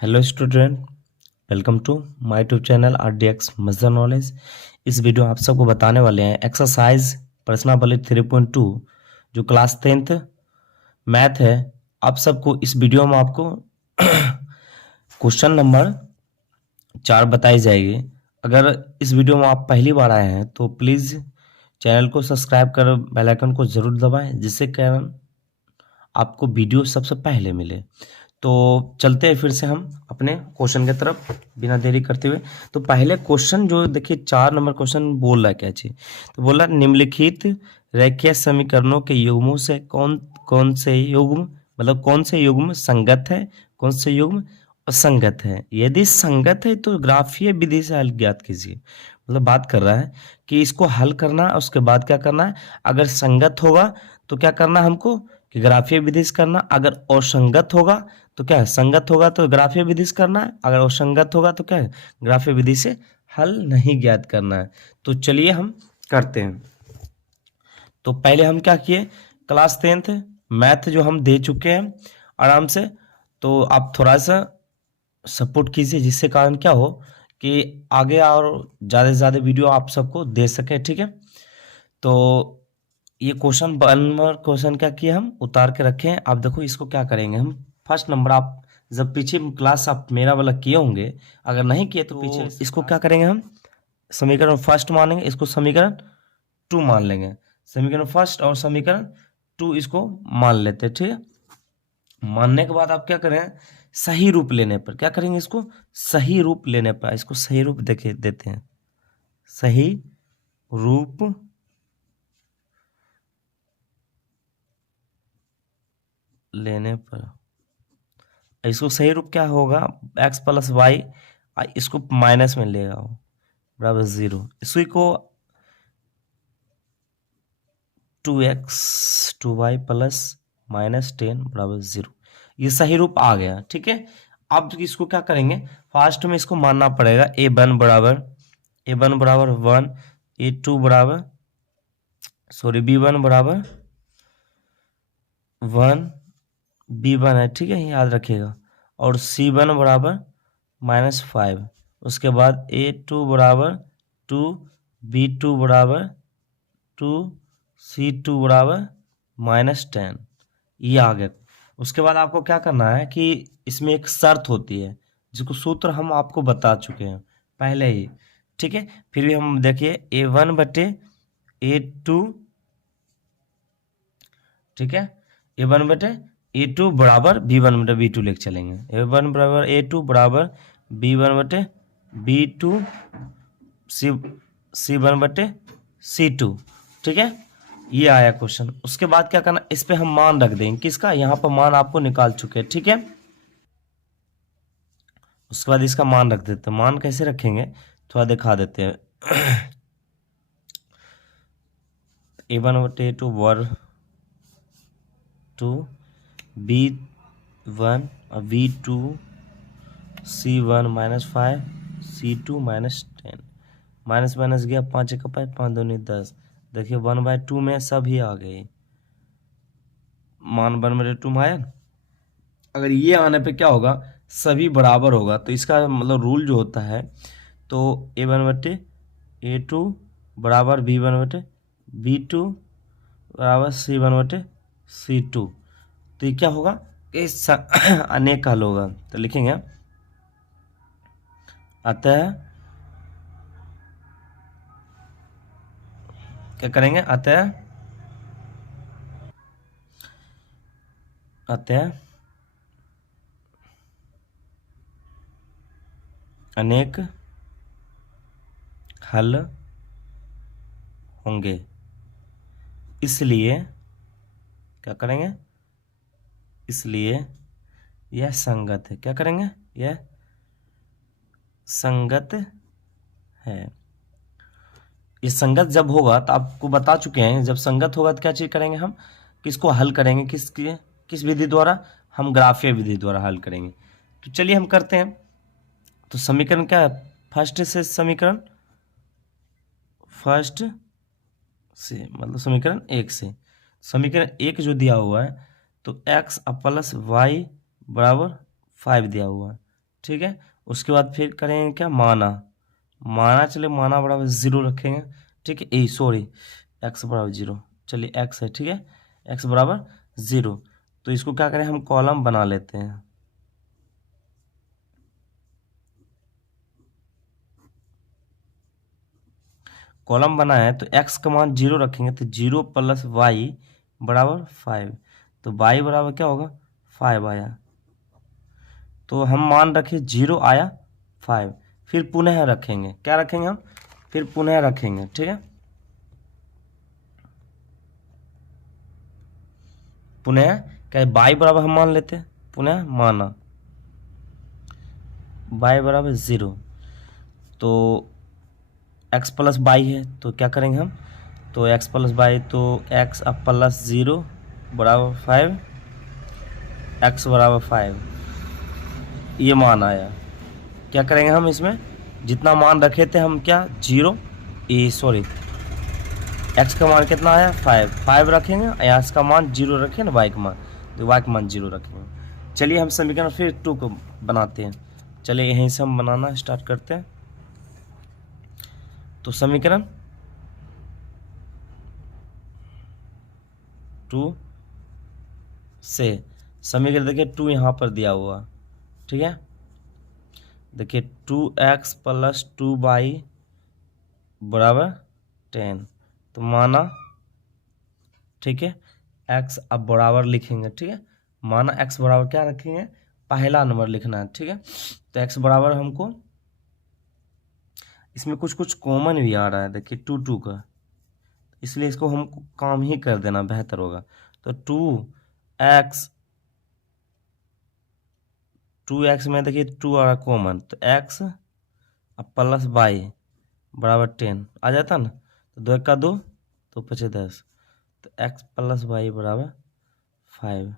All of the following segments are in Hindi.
Hello student, welcome to my YouTube channel RDX मजदर नॉलेज। इस वीडियो में आप सबको बताने वाले हैं एक्सरसाइज पर्सनाबिलिटी 3.2 जो क्लास 10th मैथ है। आप सबको इस वीडियो में आपको क्वेश्चन नंबर 4 बताई जाएगी। अगर इस वीडियो में आप पहली बार आए हैं तो प्लीज़ चैनल को सब्सक्राइब कर बेल आइकन को ज़रूर दबाएं, जिससे कारण आपको वीडियो सबसे पहले मिले। तो चलते हैं फिर से हम अपने क्वेश्चन की तरफ बिना देरी करते हुए। तो पहले क्वेश्चन जो देखिए 4 नंबर क्वेश्चन बोल रहा है क्या चीज, तो बोल रहा है निम्नलिखित रेखीय समीकरणों के युग्मों से कौन कौन से युग्म मतलब कौन से युग्म संगत है, कौन से युग्म असंगत है। यदि संगत है तो ग्राफीय विधि से हल ज्ञात कीजिए। मतलब बात कर रहा है कि इसको हल करना है, उसके बाद क्या करना है। अगर संगत होगा तो क्या करना है हमको कि ग्राफीय विधि से करना। अगर असंगत होगा तो क्या है, संगत होगा तो ग्राफीय विधि से करना है, अगर असंगत होगा तो क्या है, ग्राफीय विधि से हल नहीं ज्ञात करना है। तो चलिए हम करते हैं। तो पहले हम क्या किए, क्लास 10th मैथ जो हम दे चुके हैं आराम से, तो आप थोड़ा सा सपोर्ट कीजिए, जिससे कारण क्या हो कि आगे और ज़्यादा से ज़्यादा वीडियो आप सबको दे सके। ठीक है, तो ये क्वेश्चन 1 नंबर क्वेश्चन क्या किया, हम उतार के रखे हैं। आप देखो इसको क्या करेंगे हम, फर्स्ट नंबर आप जब पीछे क्लास आप मेरा वाला किए होंगे, अगर नहीं किए तो पीछे इसको क्या करेंगे हम समीकरण फर्स्ट मानेंगे, इसको समीकरण 2 मान लेंगे। समीकरण फर्स्ट और समीकरण 2 इसको मान लेते हैं। ठीक है, मानने के बाद आप क्या करें, सही रूप लेने पर क्या करेंगे, इसको सही रूप लेने पर इसको सही रूप देखे देते हैं। सही रूप लेने पर इसको सही रूप क्या होगा, x प्लस वाई, इसको माइनस में लेगा बराबर 0, इसी को 2x 2y प्लस -10 बराबर 0। ये सही रूप आ गया। ठीक है, अब इसको क्या करेंगे, फास्ट में इसको मानना पड़ेगा a1 बराबर 1, a2 बराबर b1 बराबर 1, b1 है। ठीक है, याद रखिएगा। और c1 बराबर -5। उसके बाद a2 बराबर 2, b2 बराबर 2, c2 बराबर -10। ये आ गया। उसके बाद आपको क्या करना है कि इसमें एक शर्त होती है, जिसको सूत्र हम आपको बता चुके हैं पहले ही। ठीक है, फिर भी हम देखिए a1 बटे a2, ठीक है, a1 बटे a2 बराबर b1 बटे b2 लेके चलेंगे। a1 बराबर a2 बराबर b1 बटे b2 c1 बटे c2। ठीक है, ये आया क्वेश्चन। उसके बाद क्या करना, इस पे हम मान रख देंगे, किसका, यहाँ पर मान आपको निकाल चुके हैं। ठीक है, उसके बाद इसका मान रख देते हैं। मान कैसे रखेंगे थोड़ा दिखा देते हैं। a1 बटे a2 वर्ग 2, b1 और b2 c1 -5 c2 -10, minus minus गया, 5 1 5 5 2 10। देखिए 1/2 में सब ही आ गए, मान 1/2 में आया ना। अगर ये आने पे क्या होगा, सभी बराबर होगा, तो इसका मतलब रूल जो होता है, तो a1 बटे a2 बराबर b1 बटे b2 बराबर c1 बटे c2। तो ये क्या होगा, इस अनेक हल होगा। तो लिखेंगे अतः, क्या करेंगे, अतः अनेक हल होंगे, इसलिए क्या करेंगे, इसलिए यह संगत है। क्या करेंगे, यह संगत है। ये संगत जब होगा तो आपको बता चुके हैं, जब संगत होगा तो क्या चीज करेंगे हम, किसको हल करेंगे, किस विधि द्वारा, हम ग्राफीय विधि द्वारा हल करेंगे। तो चलिए हम करते हैं। तो समीकरण क्या है, फर्स्ट से समीकरण फर्स्ट से मतलब समीकरण 1 से, समीकरण 1 जो दिया हुआ है, तो x प्लस वाई बराबर 5 दिया हुआ है। ठीक है। उसके बाद फिर करेंगे क्या, माना। माना चलिए माना बराबर 0 रखेंगे, ठीक है। ए सॉरी, एक्स बराबर 0, चलिए एक्स है, ठीक है। एक्स बराबर 0, तो इसको क्या करें हम, कॉलम बना लेते हैं। कॉलम बनाए तो x का मान 0 रखेंगे, तो 0 प्लस वाई बराबर 5, तो y बराबर क्या होगा, 5 आया। तो हम मान रखे 0 आया 5, फिर पुनः रखेंगे, क्या रखेंगे हम, फिर पुनः रखेंगे, ठीक है। पुनः क्या, y बराबर हम मान लेते हैं, पुनः माना y बराबर 0, तो x प्लस वाई है, तो क्या करेंगे हम, तो x प्लस वाई, तो x अब प्लस 0 बराबर 5, x बराबर 5, ये मान आया। क्या करेंगे हम इसमें, जितना मान रखे थे हम, क्या 0, ए सॉरी, x का मान कितना आया 5 रखेंगे, यहाँ का मान 0 रखें ना, y का मान, तो y का मान 0 रखेंगे। चलिए हम समीकरण फिर 2 को बनाते हैं। चलिए यहीं से हम बनाना स्टार्ट करते हैं। तो समीकरण 2 से, समीकरण देखिए 2 यहाँ पर दिया हुआ, ठीक है। देखिए 2x प्लस 2y बराबर 10, तो माना, ठीक है, x अब बराबर लिखेंगे, ठीक है। माना x बराबर क्या रखेंगे, पहला नंबर लिखना है, ठीक है। तो x बराबर हमको, इसमें कुछ कुछ कॉमन भी आ रहा है, देखिए 2 का, इसलिए इसको हम काम ही कर देना बेहतर होगा। तो 2x में देखिए 2 आ रहा कॉमन, तो x अब प्लस वाई बराबर 10 आ जाता ना, तो 2 का 2, तो 5 10, तो x प्लस वाई बराबर 5।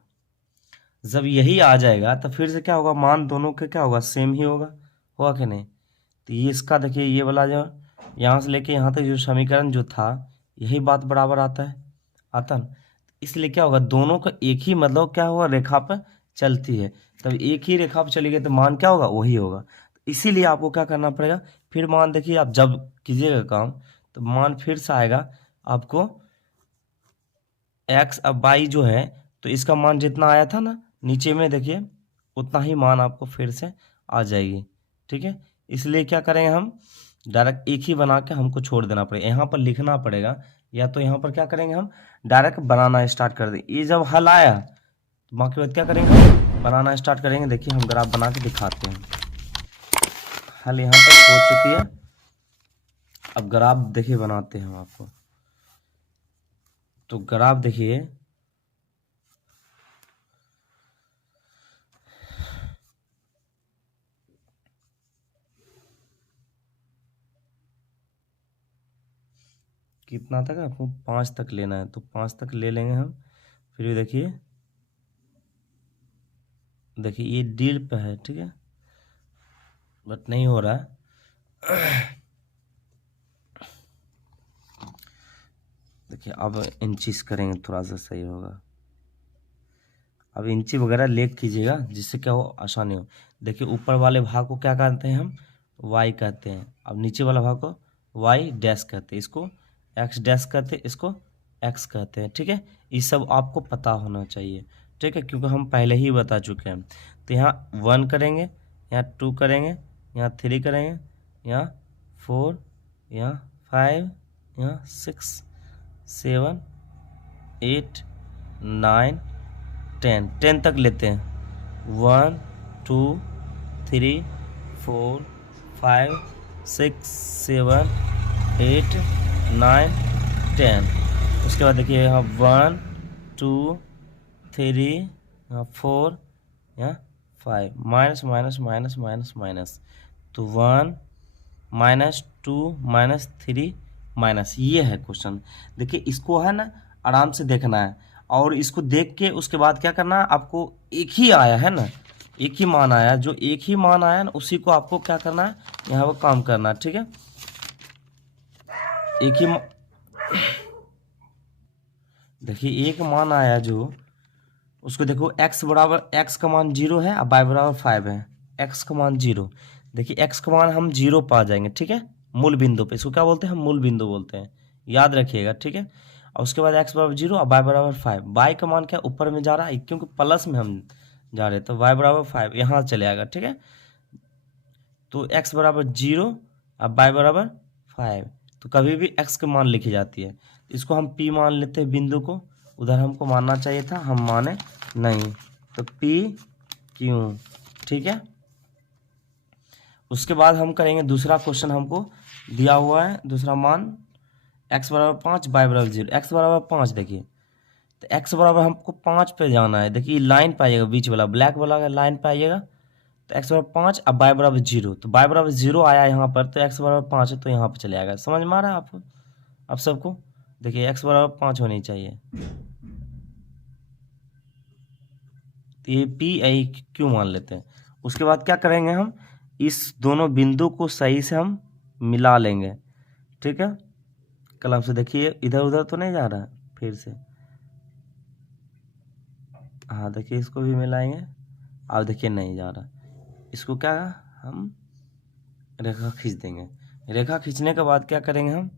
जब यही आ जाएगा तो फिर से क्या होगा, मान दोनों के क्या होगा, सेम ही होगा, होगा कि नहीं। तो ये इसका देखिए, ये वाला जो यहाँ से लेके यहाँ तक जो समीकरण जो था, यही बात बराबर आता है, आता ना। इसलिए क्या होगा, दोनों का एक ही मतलब क्या होगा, रेखा पर चलती है, तब एक ही रेखा पर चली गई तो मान क्या होगा, वही होगा। इसीलिए आपको क्या करना पड़ेगा, फिर मान देखिए आप जब कीजिएगा काम, तो मान फिर से आएगा आपको, एक्स अब वाई जो है, तो इसका मान जितना आया था ना नीचे में, देखिए उतना ही मान आपको फिर से आ जाएगी, ठीक है। इसलिए क्या करेंगे हम, डायरेक्ट एक ही बना के हमको छोड़ देना पड़ेगा, यहाँ पर लिखना पड़ेगा, या तो यहाँ पर क्या करेंगे हम, डायरेक्ट बनाना स्टार्ट कर दें। ये जब हल आया तो बाकी बाद क्या करेंगे, बनाना स्टार्ट करेंगे। देखिए हम ग्राफ बना के दिखाते हैं, हल यहाँ तक हो चुकी है। अब ग्राफ देखिए बनाते हैं हम आपको, तो ग्राफ देखिए, कितना तक आपको, 5 तक लेना है, तो 5 तक ले लेंगे हम। फिर भी देखिए, देखिए ये डील पे है, ठीक है, बट नहीं हो रहा है। देखिए अब इंचिस करेंगे, थोड़ा सा सही होगा। अब इंची वगैरह लेख कीजिएगा, जिससे क्या हो, आसानी हो। देखिए ऊपर वाले भाग को क्या कहते हैं हम, वाई कहते हैं। अब नीचे वाला भाग को वाई डैश कहते हैं, इसको एक्स डैश कहते हैं, इसको एक्स कहते हैं, ठीक है। ये सब आपको पता होना चाहिए, ठीक है, क्योंकि हम पहले ही बता चुके हैं। तो यहाँ 1 करेंगे, यहाँ 2 करेंगे, यहाँ 3 करेंगे, यहाँ 4, यहाँ 5, यहाँ 6, 7, 8, 9, 10 तक लेते हैं। 1 2 3 4 5 6 7 8 9 10। उसके बाद देखिए यहाँ 1 2 3, यहाँ 4, यहाँ 5, minus minus minus minus minus, तो 1 -2 -3 माइनस, ये है क्वेश्चन। देखिए इसको है ना आराम से देखना है, और इसको देख के उसके बाद क्या करना है आपको, एक ही आया है ना, एक ही मान आया, जो एक ही मान आया ना उसी को आपको क्या करना है, यहाँ पर काम करना है, ठीक है। एक ही देखिए एक मान आया जो, उसको देखो x बराबर, x का मान 0 है और y बराबर 5 है, एक्स का मान 0। देखिए एक्स का मान हम 0 पा जाएंगे, ठीक है, मूल बिंदु पे। इसको क्या बोलते हैं, हम मूल बिंदु बोलते हैं, याद रखिएगा, ठीक है। और उसके बाद एक्स बराबर 0 और वाई बराबर 5। वाई का मान क्या ऊपर में जा रहा है, क्योंकि प्लस में हम जा रहे हैं, तो वाई बराबर 5 यहाँ चले आएगा, ठीक है। तो एक्स बराबर 0 और वाई बराबर 5, तो कभी भी एक्स के मान लिखी जाती है। इसको हम पी मान लेते हैं बिंदु को, उधर हमको मानना चाहिए था, हम माने नहीं, तो पी क्यों, ठीक है। उसके बाद हम करेंगे दूसरा क्वेश्चन, हमको दिया हुआ है दूसरा मान x बराबर 5 वाई बराबर 0। एक्स बराबर 5, देखिए तो x बराबर हमको 5 पे जाना है। देखिए लाइन पे आइएगा, बीच वाला ब्लैक वाला लाइन पे आइएगा, तो x बराबर 5 अब वाई बराबर 0, तो वाई बराबर 0 आया यहाँ पर, तो x बराबर 5 है, तो यहाँ पर चले आएगा। समझ में आ रहा है आपको, आप सबको? देखिए x बराबर 5 होनी चाहिए, तो ये पी आई क्यों मान लेते हैं। उसके बाद क्या करेंगे, हम इस दोनों बिंदु को सही से हम मिला लेंगे, ठीक है। कलम से देखिए इधर उधर तो नहीं जा रहा है, फिर से, हाँ देखिए इसको भी मिलाएंगे, अब देखिए नहीं जा रहा, इसको क्या हम रेखा खींच देंगे। रेखा खींचने के बाद क्या करेंगे, हम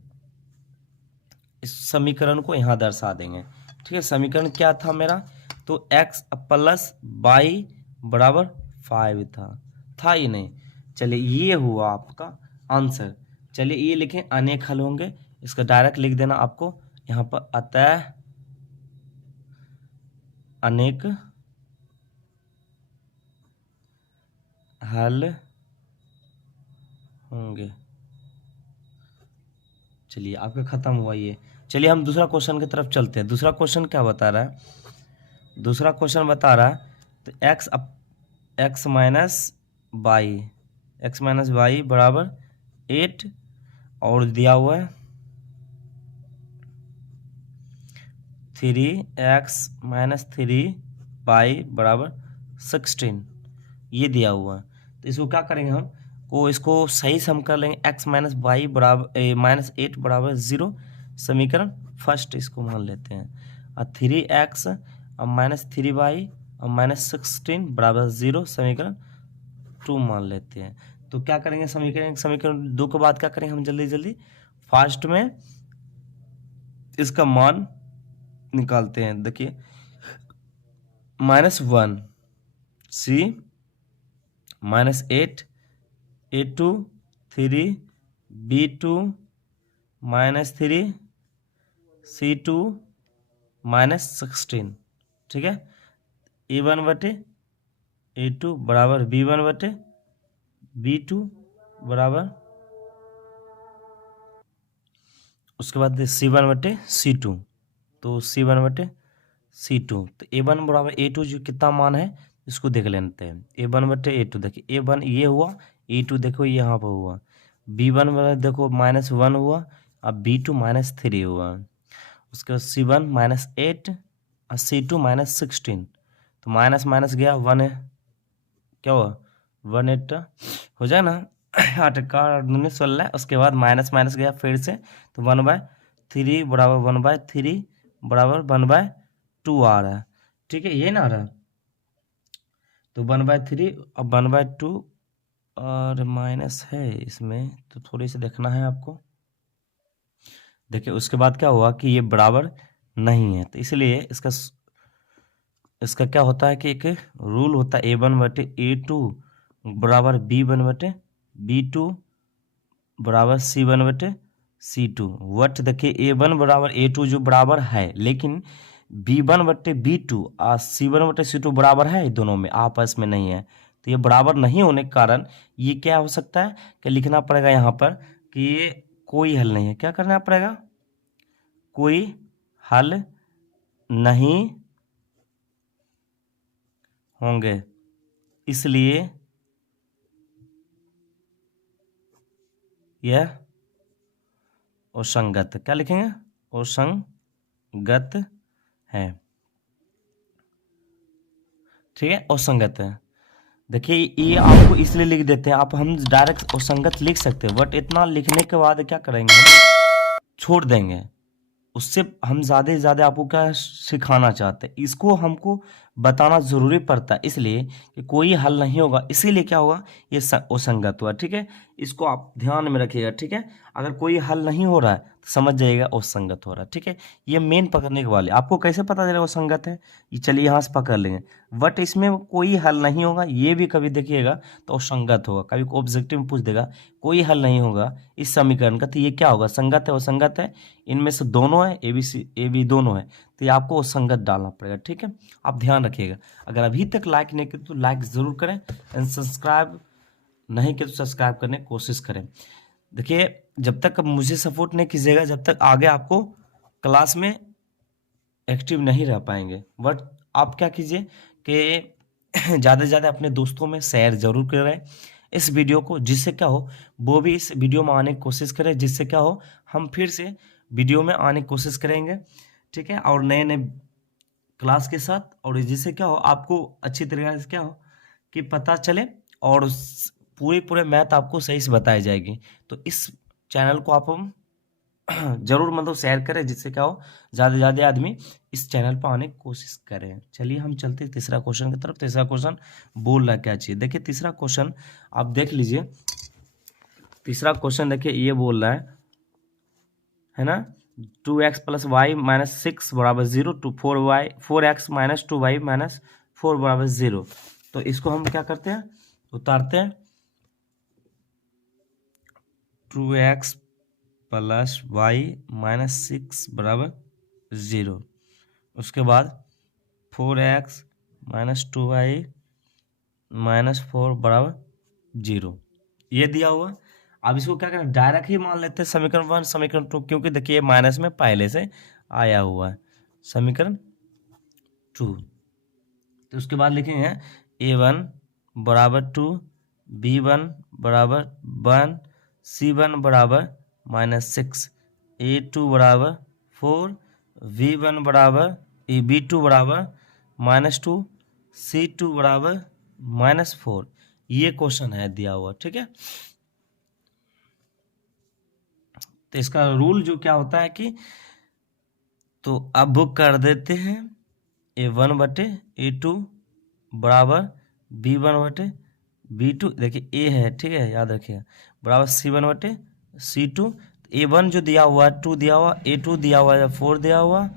इस समीकरण को यहाँ दर्शा देंगे, ठीक है। समीकरण क्या था मेरा, तो x प्लस वाई बराबर 5 था ही नहीं। चलिए ये हुआ आपका आंसर। चलिए ये लिखें, अनेक हल होंगे, इसका डायरेक्ट लिख देना आपको यहाँ पर, अतः अनेक हल होंगे। चलिए आपका खत्म हुआ ये। चलिए हम दूसरा क्वेश्चन की तरफ चलते हैं। दूसरा क्वेश्चन क्या बता रहा है, दूसरा क्वेश्चन बता रहा है, तो एक्स माइनस वाई बराबर 8 और दिया हुआ है 3x माइनस 3y बराबर 16, ये दिया हुआ है। तो इसको क्या करेंगे, हम को इसको सही से हम कर लेंगे, x माइनस वाई बराबर माइनस 8 बराबर 0, समीकरण फर्स्ट इसको मान लेते हैं। और 3x और माइनस 3y और माइनस 16 बराबर 0, समीकरण 2 मान लेते हैं। तो क्या करेंगे, समीकरण 2 के बाद क्या करेंगे, हम जल्दी जल्दी फास्ट में इसका मान निकालते हैं। देखिए -1 c -8 a2 3 b2 -3 c2 -16, ठीक है। a1 बटे a2 बराबर b1 बटे b2 बराबर, उसके बाद c1 बटे c2, तो c1 बटे c2, तो a1 बराबर a2 जो कितना मान है इसको देख लेते हैं। a1 बटे a2, देखिए a1 ये हुआ, a2 देखो यहाँ पर हुआ, b1 बराबर देखो -1 हुआ, अब b2 -3 हुआ, उसके बाद c1 -8 और c2 -16, तो माइनस माइनस गया 1 है, क्या हुआ 1 8 हो जाए ना 8 का 19 16, उसके बाद माइनस माइनस गया फिर से, तो 1/3 बराबर 1/3 बराबर 1/2 आ रहा है, ठीक है, ये ना आ रहा है, तो 1/3 और 1/2 और माइनस है इसमें, तो थोड़ी सी देखना है आपको। देखिए उसके बाद क्या हुआ कि ये बराबर नहीं है, तो इसलिए इसका क्या होता है कि एक रूल होता है a1 बटे a2 बराबर b1 बटे b2 बराबर c1 बटे c2। वट देखिए a1 बराबर a2 जो बराबर है, लेकिन b1 बटे b2 और c1 बटे c2 बराबर है, दोनों में आपस में नहीं है, तो ये बराबर नहीं होने के कारण ये क्या हो सकता है कि लिखना पड़ेगा यहाँ पर कि ये कोई हल नहीं है। क्या करना पड़ेगा, कोई हल नहीं होंगे, इसलिए यह असंगत, क्या लिखेंगे, असंगत है, ठीक है, असंगत है। देखिए ये आपको इसलिए लिख देते हैं, आप हम डायरेक्ट असंगत लिख सकते हैं, बट इतना लिखने के बाद क्या करेंगे, हम छोड़ देंगे, उससे हम ज़्यादा से ज़्यादा आपको क्या सिखाना चाहते हैं, इसको हमको बताना ज़रूरी पड़ता है, इसलिए कि कोई हल नहीं होगा, इसीलिए क्या होगा, ये असंगत हुआ। ठीक है, इसको आप ध्यान में रखिएगा। ठीक है, अगर कोई हल नहीं हो रहा है तो समझ जाइएगा असंगत हो रहा है। ठीक है, ये मेन पकड़ने के वाले। आपको कैसे पता चलेगा असंगत है, ये चलिए यहाँ से पकड़ लेंगे। बट इसमें कोई हल नहीं होगा, ये भी कभी देखिएगा तो असंगत होगा। कभी ऑब्जेक्टिव में पूछ देगा कोई हल नहीं होगा इस समीकरण का, तो ये क्या होगा, संगत है असंगत है, इनमें से दोनों है, ए बी दोनों है, तो ये आपको असंगत डालना पड़ेगा। ठीक है, आप ध्यान रखिएगा। अगर अभी तक लाइक नहीं किया तो लाइक ज़रूर करें, एंड सब्सक्राइब नहीं किया तो सब्सक्राइब करने की कोशिश करें। देखिए, जब तक मुझे सपोर्ट नहीं कीजिएगा, जब तक आगे आपको क्लास में एक्टिव नहीं रह पाएंगे। बट आप क्या कीजिए कि ज़्यादा से ज़्यादा अपने दोस्तों में शेयर ज़रूर करें इस वीडियो को, जिससे क्या हो वो भी इस वीडियो में आने की कोशिश करें, जिससे क्या हो हम फिर से वीडियो में आने की कोशिश करेंगे। ठीक है, और नए नए क्लास के साथ, और जिससे क्या हो आपको अच्छी तरीके से क्या हो कि पता चले, और पूरे मैथ आपको सही से बताई जाएगी। तो इस चैनल को आप हम जरूर मतलब शेयर करें, जिससे क्या हो ज़्यादा से ज़्यादा आदमी इस चैनल पर आने की कोशिश करें। चलिए हम चलते हैं तीसरा क्वेश्चन की तरफ। तीसरा क्वेश्चन बोल रहा क्या चाहिए, देखिए तीसरा क्वेश्चन आप देख लीजिए। तीसरा क्वेश्चन देखिए ये बोल रहा है ना, 2x प्लस वाई माइनस 6 बराबर 0 to 4x minus 2y minus 4 बराबर 0। तो इसको हम क्या करते हैं, उतारते हैं। 2x प्लस वाई माइनस 6 बराबर 0, उसके बाद 4x माइनस 2y माइनस 4 बराबर 0, ये दिया हुआ। अब इसको क्या करें, डायरेक्ट ही मान लेते हैं समीकरण 1 समीकरण 2, क्योंकि देखिए माइनस में पहले से आया हुआ है समीकरण 2। तो उसके बाद लिखेंगे a1 बराबर 2, b1 बराबर 1, c1 बराबर -6, a2 बराबर 4, v1 बराबर b2 बराबर -2, c2 बराबर -4। ये क्वेश्चन है दिया हुआ। ठीक है, तो इसका रूल जो क्या होता है कि, तो अब बुक कर देते हैं a1 बटे a2 बराबर b1 बटे b2, देखिए a है, ठीक है, याद रखिएगा, बराबर c1 बटे c2। a1 जो दिया हुआ है 2 दिया हुआ, a2 दिया हुआ है 4 दिया हुआ,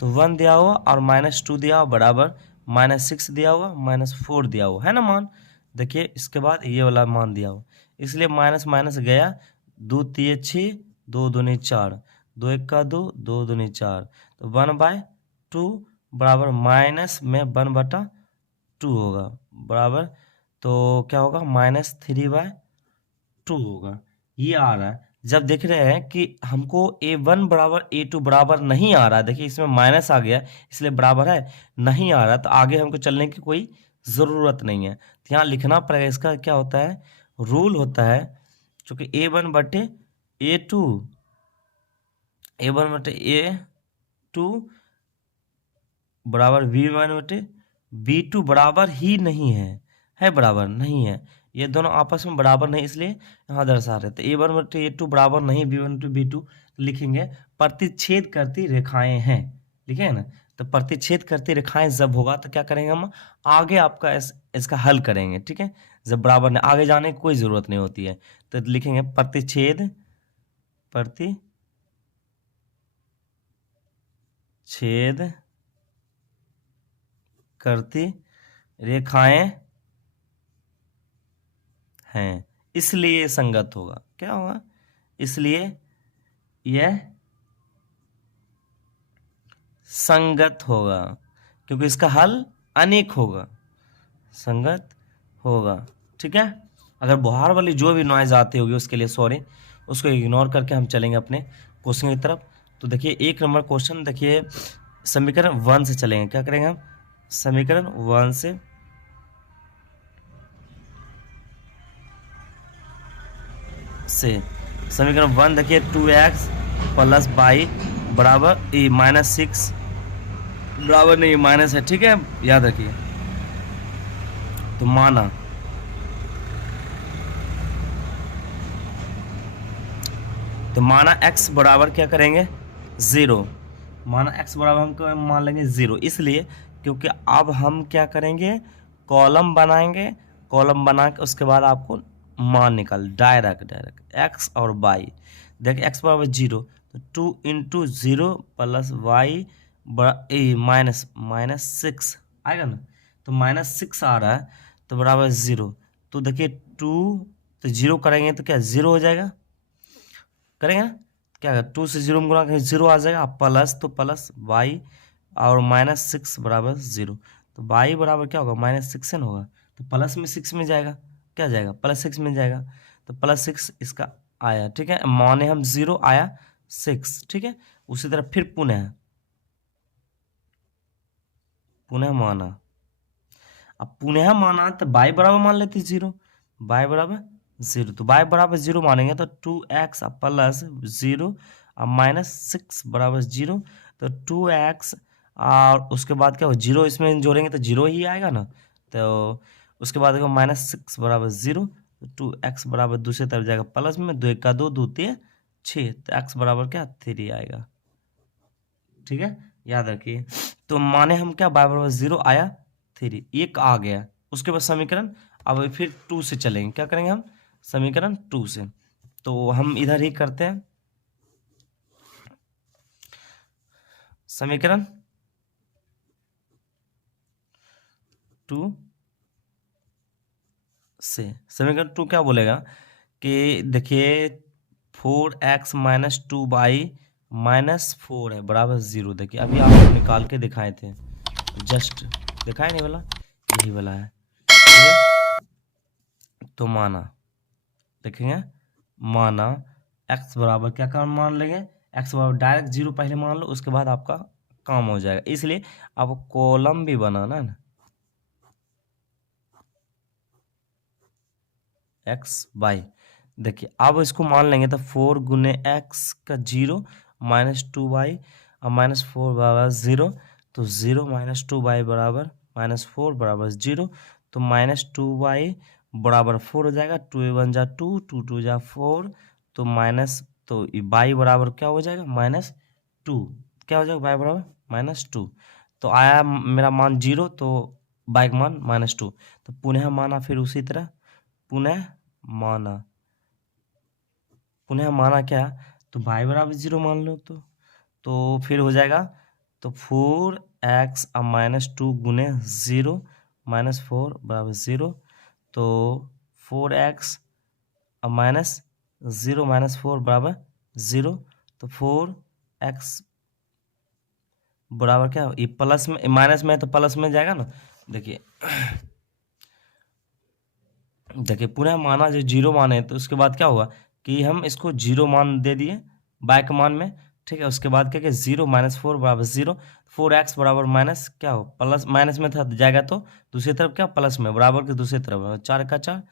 तो 1 दिया हुआ, और -2 दिया हुआ बराबर -6 दिया हुआ, -4 दिया हुआ है ना मान। देखिए इसके बाद ये वाला मान दिया हुआ, इसलिए माइनस माइनस गया, 2 3 6, 2 दूनी 4, 2 1 का 2, 2 दूनी 4, तो 1/2 बराबर माइनस में 1/2 होगा बराबर, तो क्या होगा -3/2 होगा। ये आ रहा है। जब देख रहे हैं कि हमको a1 बराबर a2 बराबर नहीं आ रहा है, देखिए इसमें माइनस आ गया इसलिए बराबर है, नहीं आ रहा, तो आगे हमको चलने की कोई ज़रूरत नहीं है। तो यहाँ लिखना पड़ेगा, इसका क्या होता है, रूल होता है, चूँकि a1 बटे a2, a1 बटे a2 बराबर b1 बटे b2 बराबर ही नहीं है बराबर नहीं है, ये दोनों आपस में बराबर नहीं, इसलिए यहाँ दर्शा रहे थे a1 बटे a2 बराबर नहीं b1 बटे b2, लिखेंगे प्रतिच्छेद करती रेखाएं हैं, लिखे है ना। तो प्रतिच्छेद करती रेखाएं जब होगा तो क्या करेंगे हम, आगे आपका इसका हल करेंगे। ठीक है, जब बराबर नहीं, आगे जाने की कोई ज़रूरत नहीं होती है, तो लिखेंगे प्रतिच्छेद करती रेखाएं हैं, इसलिए संगत होगा। क्या होगा, इसलिए यह संगत होगा, क्योंकि इसका हल अनेक होगा, संगत होगा। ठीक है, अगर बाहर वाली जो भी नॉइज आती होगी उसके लिए सॉरी, उसको इग्नोर करके हम चलेंगे अपने क्वेश्चन की तरफ। तो देखिए 1 नंबर क्वेश्चन, देखिए समीकरण 1 से चलेंगे। क्या करेंगे हम, समीकरण 1 से समीकरण 1 देखिए 2x प्लस वाई बराबर -6 बराबर नहीं माइनस है, ठीक है, याद रखिए। तो माना x बराबर क्या करेंगे 0, माना x बराबर हम मान लेंगे 0, इसलिए क्योंकि अब हम क्या करेंगे, कॉलम बनाएंगे, कॉलम बना के उसके बाद आपको मान निकाल डायरेक्ट x और y। देखिए x बराबर 0, तो 2 × 0 प्लस वाई माइनस 6 आएगा ना, तो -6 आ रहा है, तो बराबर 0। तो देखिए 2, तो 0 करेंगे तो क्या 0 हो जाएगा, करेंगे ना, क्या 2 से 0 में गुणा करेंगे 0 आ जाएगा, प्लस तो प्लस वाई और -6 बराबर 0। तो वाई बराबर क्या होगा, -6 न होगा, तो प्लस में 6 में जाएगा, क्या जाएगा, +6 में जाएगा, तो +6 इसका आया, ठीक है, माने हम 0 आया 6, ठीक है। उसी तरह फिर पुनः माना, अब पुनः माना तो बाई बराबर मान लेते 0, बाई बराबर 0, तो बाई बराबर 0 मानेंगे तो 2x प्लस 0 और -6 बराबर 0, तो 2x और उसके बाद क्या हो 0 इसमें जोड़ेंगे तो 0 ही आएगा ना, तो उसके बाद देखो -6 बराबर 0, तो 2x बराबर दूसरी तरफ जाएगा प्लस में, 2 1 2 2 3 6, तो x बराबर क्या 3 आएगा, ठीक है, याद रखिए। तो माने हम क्या बाई बराबर 0 आया 3, एक आ गया, उसके बाद समीकरण, अब फिर 2 से चलेंगे, क्या करेंगे हम, समीकरण 2 से, तो हम इधर ही करते हैं समीकरण 2 से। समीकरण 2 क्या बोलेगा कि देखिए 4x - 2y -4 है बराबर 0। देखिए अभी आपको निकाल के दिखाए थे, जस्ट दिखाए नहीं वाला, यही वाला है, ठीक है। तो माना, देखेंगे माना x बराबर क्या काम मान लेंगे, x बराबर डायरेक्ट 0 पहले मान लो, उसके बाद आपका काम हो जाएगा, इसलिए आपको कॉलम भी बनाना है ना, एक्स बाई। देखिए अब इसको मान लेंगे तो 4 गुने एक्स का 0 -2y और -4 बराबर 0, तो 0 -2y बराबर -4 बराबर 0, तो -2y बराबर 4 हो जाएगा, 2 1 जा 2, 2 2 जा 4, तो माइनस, तो y बराबर क्या हो जाएगा -2, क्या हो जाएगा y बराबर -2, तो आया मेरा मान 0, तो y का मान -2, तो पुनः माना, फिर उसी तरह पुनः माना, पुनः माना क्या, तो y बराबर 0 मान लो, तो फिर हो जाएगा, तो 4x -2 गुने 0 -4 बराबर 0, तो 4x -0 -4 बराबर 0, तो 4x बराबर क्या, ये प्लस में माइनस में है तो प्लस में जाएगा ना। देखिए देखिए पुनः माना जो 0 माने, तो उसके बाद क्या होगा कि हम इसको 0 मान दे दिए बाय मान में, ठीक है। उसके बाद क्या, 0 -4 बराबर 0, 4x बराबर माइनस क्या हो, प्लस माइनस में था तो जाएगा, तो दूसरी तरफ क्या प्लस में, बराबर के दूसरी तरफ 4 का 4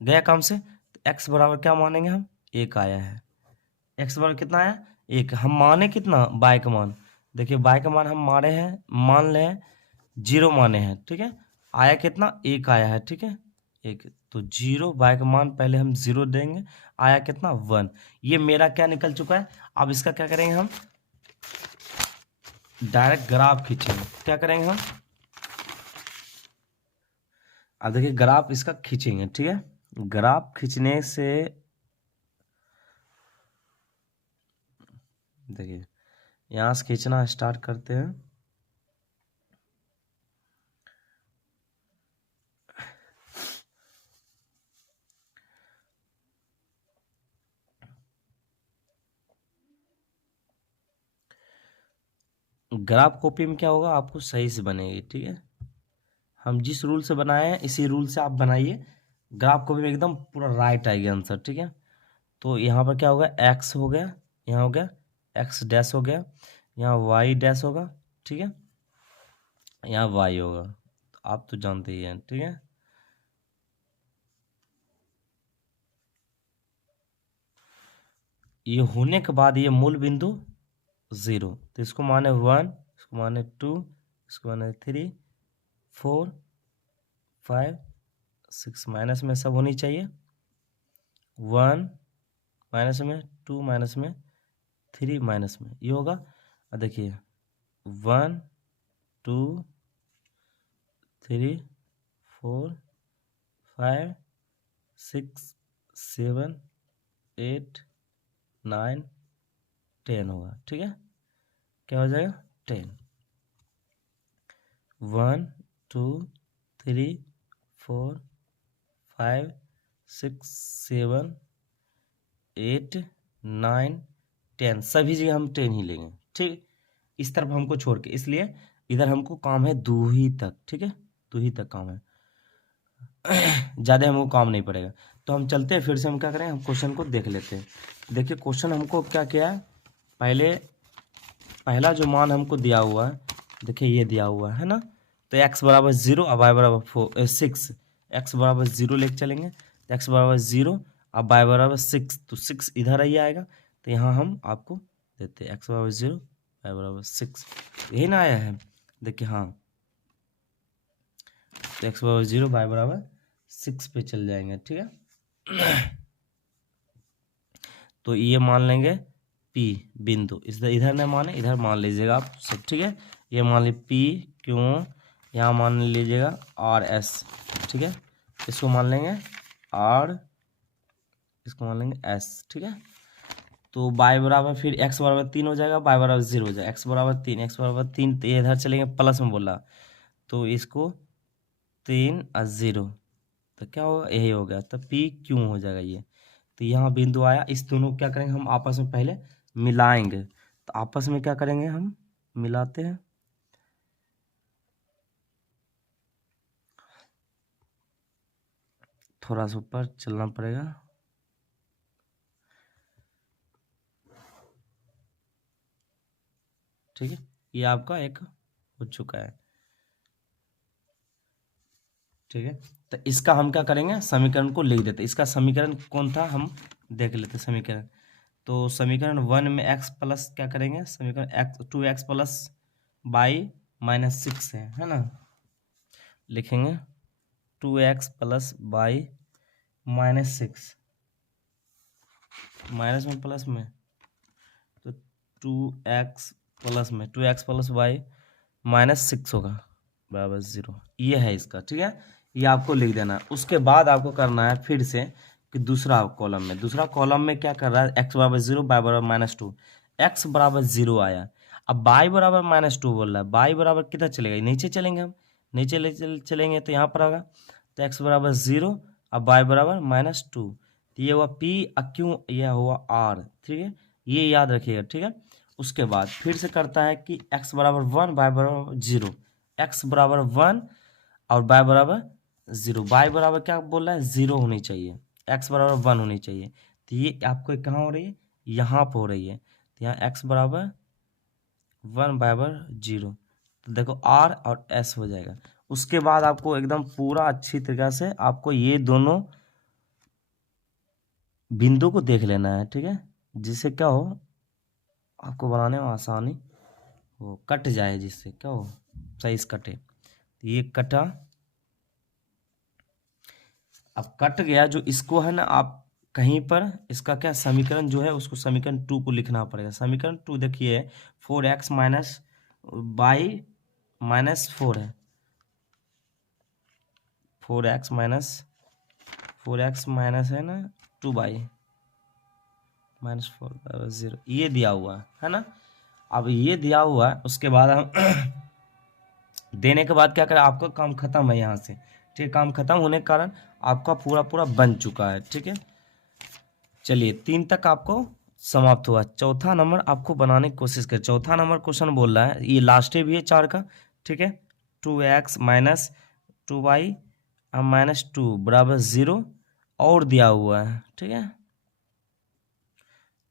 गया काम से, तो x बराबर क्या मानेंगे हम, 1 आया है, x बराबर कितना आया 1, हम माने कितना बाय का मान, देखिए बाय का मान हम मारे हैं, मान ले 0 माने हैं, ठीक है, आया कितना 1 आया है, ठीक है 1, तो 0 बाय का मान पहले हम 0 देंगे, आया कितना 1, ये मेरा क्या निकल चुका है। अब इसका क्या करेंगे हम, डायरेक्ट ग्राफ खींचेंगे, क्या करेंगे हम, अब देखिए ग्राफ इसका खींचेंगे, ठीक है। ग्राफ खींचने से देखिए यहाँ से खींचना स्टार्ट करते हैं, ग्राफ कॉपी में क्या होगा, आपको सही से बनेगी, ठीक है। हम जिस रूल से बनाए हैं इसी रूल से आप बनाइए, ग्राफ कॉपी में एकदम पूरा राइट आएगी आंसर, ठीक है। तो यहाँ पर क्या होगा, एक्स हो गया, यहाँ हो गया एक्स डैश हो गया, यहाँ वाई डैश होगा, ठीक है, यहाँ वाई होगा, तो आप तो जानते ही हैं, ठीक है। ये होने के बाद ये मूल बिंदु 0, तो इसको माने 1, इसको माने 2, इसको माने 3 4 5 6, माइनस में सब होनी चाहिए, 1 माइनस में, 2 माइनस में, 3 माइनस में, ये होगा। देखिए 1 2 3 4 5 6 7 8 9 10 होगा, ठीक है। क्या हो जाएगा 10। 1 2 3 4 5 6 7 8 9 10, सभी जगह हम 10 ही लेंगे, ठीक। इस तरफ हमको छोड़ के, इसलिए इधर हमको काम है 2 ही तक, ठीक है, 2 ही तक काम है। ज़्यादा हमको काम नहीं पड़ेगा। तो हम चलते हैं, फिर से हम क्या करें, हम क्वेश्चन को देख लेते हैं। देखिए क्वेश्चन हमको क्या किया है, पहला जो मान हमको दिया हुआ है, देखिए ये दिया हुआ है ना। तो x बराबर 0 और y बराबर 6, x बराबर 0 लेके चलेंगे तो x बराबर 0 और y बराबर 6, तो 6 इधर ही आएगा। तो यहाँ हम आपको देते हैं x बराबर 0 y बराबर 6, यही ना आया है, देखिए हाँ। तो x बराबर 0 y बराबर 6 पे चल जाएंगे, ठीक है। तो ये मान लेंगे P बिंदु, इधर न माने, इधर मान लीजिएगा आप सब, ठीक है। ये मान लीजिए P क्यों, यहाँ मान लीजिएगा RS, ठीक है। इसको मान लेंगे R, इसको मान लेंगे S, ठीक है। तो y बराबर फिर x बराबर 3 हो जाएगा, y बराबर 0 हो जाएगा, x बराबर 3, x बराबर 3, तो ये इधर चलेंगे प्लस में बोला, तो इसको 3 और 0, तो क्या होगा, यही हो गया। तो P क्यों हो जाएगा ये। तो यहाँ बिंदु आया, इस दोनों को क्या करेंगे हम आपस में पहले मिलाएंगे। तो आपस में क्या करेंगे हम, मिलाते हैं। थोड़ा सा ऊपर चलना पड़ेगा, ठीक है। ये आपका एक हो चुका है, ठीक है। तो इसका हम क्या करेंगे, समीकरण को लिख देते। इसका समीकरण कौन था, हम देख लेते समीकरण। तो समीकरण 1 में x प्लस क्या करेंगे, समीकरण x 2x plus by minus 6 है ना। लिखेंगे 2x plus by minus 6, minus में प्लस में, तो 2x प्लस में 2x प्लस बाई माइनस 6 होगा बराबर 0, ये है इसका, ठीक है। ये आपको लिख देना है। उसके बाद आपको करना है फिर से कि दूसरा कॉलम में क्या कर रहा है, x बराबर 0 y बराबर -2, x बराबर 0 आया। अब y बराबर -2 बोल रहा है, y बराबर किधर चलेगा, नीचे चलेंगे हम, नीचे चलेंगे तो यहाँ पर आएगा। तो x बराबर 0 और y बराबर -2, तो ये हुआ p और क्यों, यह हुआ r, ठीक है। ये याद रखिएगा, ठीक है। उसके बाद फिर से करता है कि x बराबर 1 y बराबर 0, x बराबर 1 और y बराबर 0, y बराबर क्या बोल रहा है 0 होनी चाहिए, x बराबर 1 होनी चाहिए। तो ये आपको कहाँ हो रही है, यहाँ पर हो रही है। तो यहाँ x बराबर 1 बराबर 0, तो देखो r और s हो जाएगा। उसके बाद आपको एकदम पूरा अच्छी तरीके से आपको ये दोनों बिंदु को देख लेना है, ठीक है, जिससे क्या हो, आपको बनाने में आसानी हो, कट जाए, जिससे क्या हो सही से कटे। तो ये कटा, अब कट गया जो, इसको है ना आप कहीं पर इसका क्या समीकरण जो है उसको समीकरण 2 को लिखना पड़ेगा। समीकरण 2 देखिए 4x माइनस बाई माइनस 4 है, 4x माइनस है ना 2 बाई माइनस 4 बराबर 0, ये दिया हुआ है ना। अब ये दिया हुआ है, उसके बाद हम देने के बाद क्या करें, आपका काम खत्म है यहाँ से, ठीक है। काम खत्म होने के कारण आपका पूरा बन चुका है, ठीक है। चलिए 3 तक आपको समाप्त हुआ। चौथा नंबर आपको बनाने की कोशिश करें। चौथा नंबर क्वेश्चन बोल रहा है, ये लास्ट भी है 4 का, ठीक है। 2x माइनस 2y -2 बराबर 0 और दिया हुआ है, ठीक है।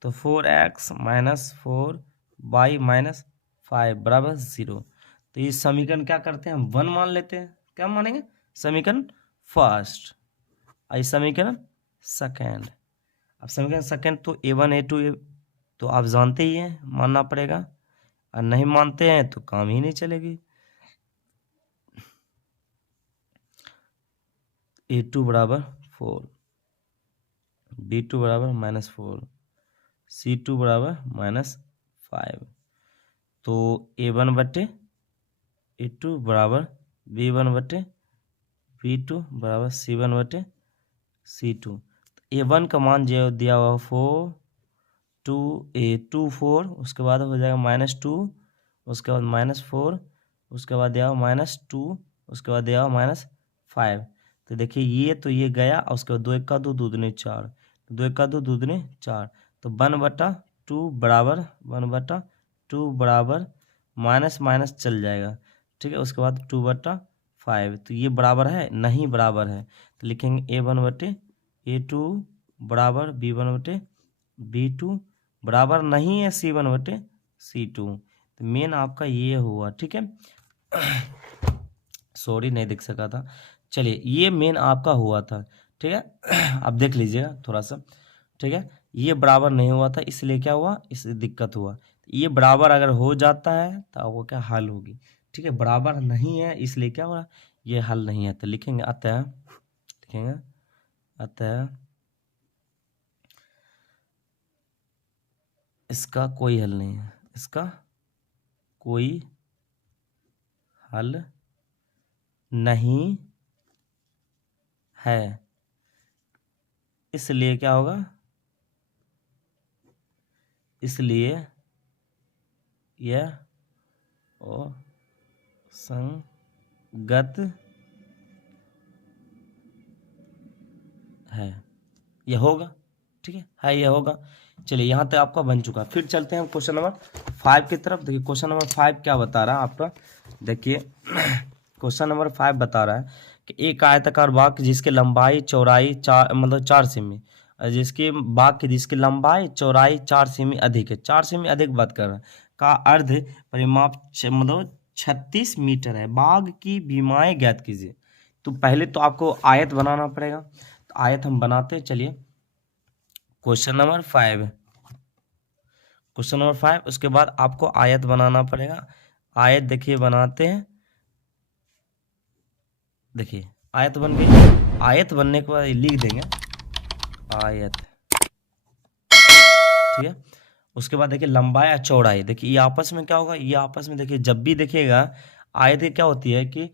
तो 4x माइनस 4y माइनस 5 बराबर 0। तो ये समीकरण क्या करते हैं, हम 1 मान लेते हैं। क्या मानेंगे, समीकरण फर्स्ट, और समीकरण सेकेंड। अब समीकरण सेकेंड तो A1 A2 तो आप जानते ही हैं, मानना पड़ेगा, और नहीं मानते हैं तो काम ही नहीं चलेगी। A2 बराबर 4, B2 बराबर -4, C2 बराबर -5, तो A1/A2 बराबर B1/B2 बराबर C1/C2। A1 का मान जो दिया हुआ 4 उसके बाद हो जाएगा -2, उसके बाद -4, उसके बाद दिया हुआ -2, उसके बाद दिया हुआ -5। तो देखिए ये तो ये गया, और उसके बाद 2 1 2 2 दूनी 4, तो 2 1 2 2 दूनी 4, तो 1/2 बराबर 1/2 बराबर माइनस माइनस चल जाएगा, ठीक है। उसके बाद 2/5, तो ये बराबर है नहीं, बराबर है, तो लिखेंगे A1/A2 बराबर B1/B2 बराबर नहीं है C1/C2। तो मेन आपका ये हुआ, ठीक है। सॉरी नहीं दिख सका था। चलिए ये मेन आपका हुआ था, ठीक है। अब देख लीजिएगा थोड़ा सा, ठीक है। ये बराबर नहीं हुआ था, इसलिए क्या हुआ, इससे दिक्कत हुआ। ये बराबर अगर हो जाता है तो आपको क्या हल होगी, ठीक है। बराबर नहीं है इसलिए क्या हुआ, ये हल नहीं है, तो लिखेंगे अतः, लिखेंगे अतः इसका कोई हल नहीं है, इसका कोई हल नहीं है, इसलिए क्या होगा, इसलिए यह असंगत है, यह होगा, ठीक है यह होगा। चलिए यहाँ तक आपका बन चुका। फिर चलते हैं क्वेश्चन नंबर 5 की तरफ। देखिए क्वेश्चन नंबर 5 क्या बता रहा है आपका, देखिए क्वेश्चन नंबर 5 बता रहा है कि एक आयताकार बाग जिसकी लंबाई चौड़ाई 4 सेमी, जिसकी बाग की जिसकी लंबाई चौड़ाई 4 सेमी अधिक है, 4 सेमी अधिक बात कर रहा है, का अर्ध परिमाप 36 मीटर है, बाग की बीमाएं ज्ञात कीजिए। तो पहले तो आपको आयत बनाना पड़ेगा, तो आयत हम बनाते हैं। चलिए क्वेश्चन नंबर 5, क्वेश्चन नंबर 5, उसके बाद आपको आयत बनाना पड़ेगा। आयत देखिए बनाते हैं, देखिए आयत बन गई। आयत बनने के बाद लिख देंगे आयत, ठीक है। उसके बाद देखिए लंबाई और चौड़ाई, देखिए ये आपस में क्या होगा, ये आपस में देखिए जब भी देखिएगा आयत क्या होती है कि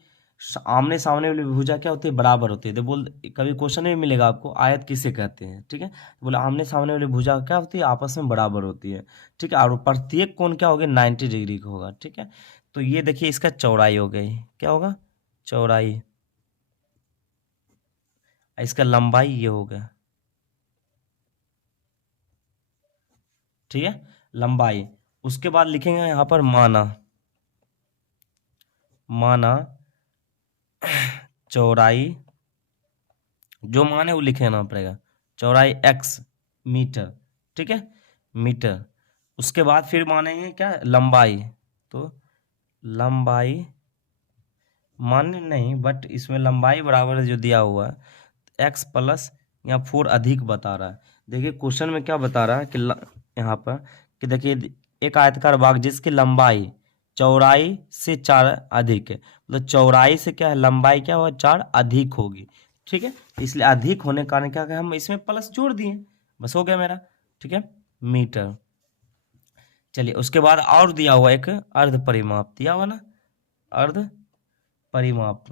आमने सामने वाली भुजा क्या होती है, बराबर होती है। तो बोल कभी क्वेश्चन में मिलेगा आपको आयत किसे कहते हैं, ठीक है। बोले आमने सामने वाली भुजा क्या होती है, आपस में बराबर होती है, ठीक है। और प्रत्येक कोण क्या होगा, 90 डिग्री का होगा, ठीक है। तो ये देखिए इसका चौड़ाई हो गई, क्या होगा, चौड़ाई। इसका लंबाई ये हो गया, ठीक है, लंबाई। उसके बाद लिखेंगे यहाँ पर माना, माना चौड़ाई, जो मान है वो लिखना पड़ेगा, चौड़ाई x मीटर, ठीक है, मीटर। उसके बाद फिर मानेंगे क्या, लंबाई, तो लंबाई मान्य नहीं, बट इसमें लंबाई बराबर है जो दिया हुआ है x प्लस यहाँ 4 अधिक बता रहा है। देखिए क्वेश्चन में क्या बता रहा है कि यहाँ पर कि देखिए एक आयताकार बाग जिसकी लंबाई चौड़ाई से 4 अधिक है, मतलब चौड़ाई से क्या है, लंबाई क्या होगा, 4 अधिक होगी, ठीक है। इसलिए अधिक होने के कारण क्या, हम इसमें प्लस जोड़ दिए, बस हो गया मेरा, ठीक है, मीटर। चलिए उसके बाद और दिया हुआ एक अर्ध परिमाप दिया हुआ ना, अर्ध परिमाप,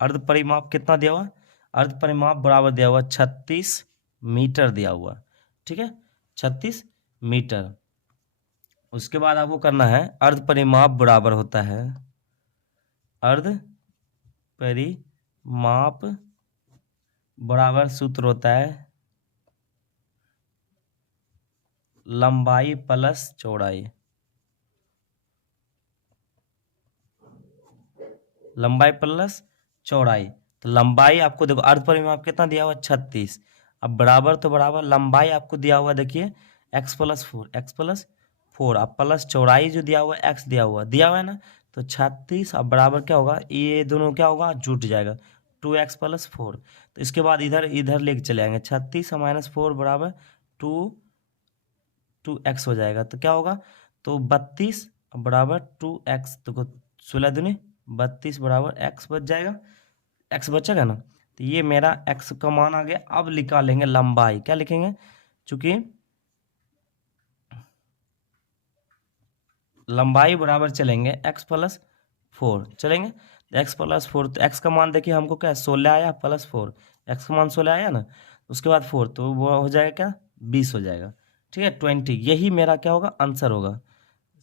अर्ध परिमाप कितना दिया हुआ, अर्ध परिमाप बराबर दिया हुआ 36 मीटर दिया हुआ, ठीक है, 36 मीटर। उसके बाद आपको करना है अर्ध परिमाप बराबर होता है, अर्ध परिमाप बराबर सूत्र होता है लंबाई प्लस चौड़ाई, लंबाई प्लस चौड़ाई। तो लंबाई आपको देखो अर्ध परिमाप कितना दिया हुआ 36, अब बराबर तो बराबर लंबाई आपको दिया हुआ देखिए x+4 अब प्लस चौड़ाई जो दिया हुआ x दिया हुआ है ना, तो 36 अब बराबर क्या होगा, ये दोनों क्या होगा, जुट जाएगा 2x+4। तो इसके बाद इधर इधर लेके चले आएंगे, 36 माइनस 4 बराबर 2x हो जाएगा, तो क्या होगा, तो 32 बराबर 2x, तो 16 दूनी 32 बराबर x बच जाएगा, x बचेगा ना। तो ये मेरा x का मान आ गया। अब निकालेंगे लंबाई, क्या लिखेंगे, चूंकि लंबाई बराबर चलेंगे x+4 चलेंगे। x+4 तो x का मान देखिए हमको क्या 16 आया +4, x का मान 16 आया ना, उसके बाद 4 तो वो हो जाएगा क्या 20 हो जाएगा। ठीक है 20, यही मेरा क्या होगा आंसर होगा।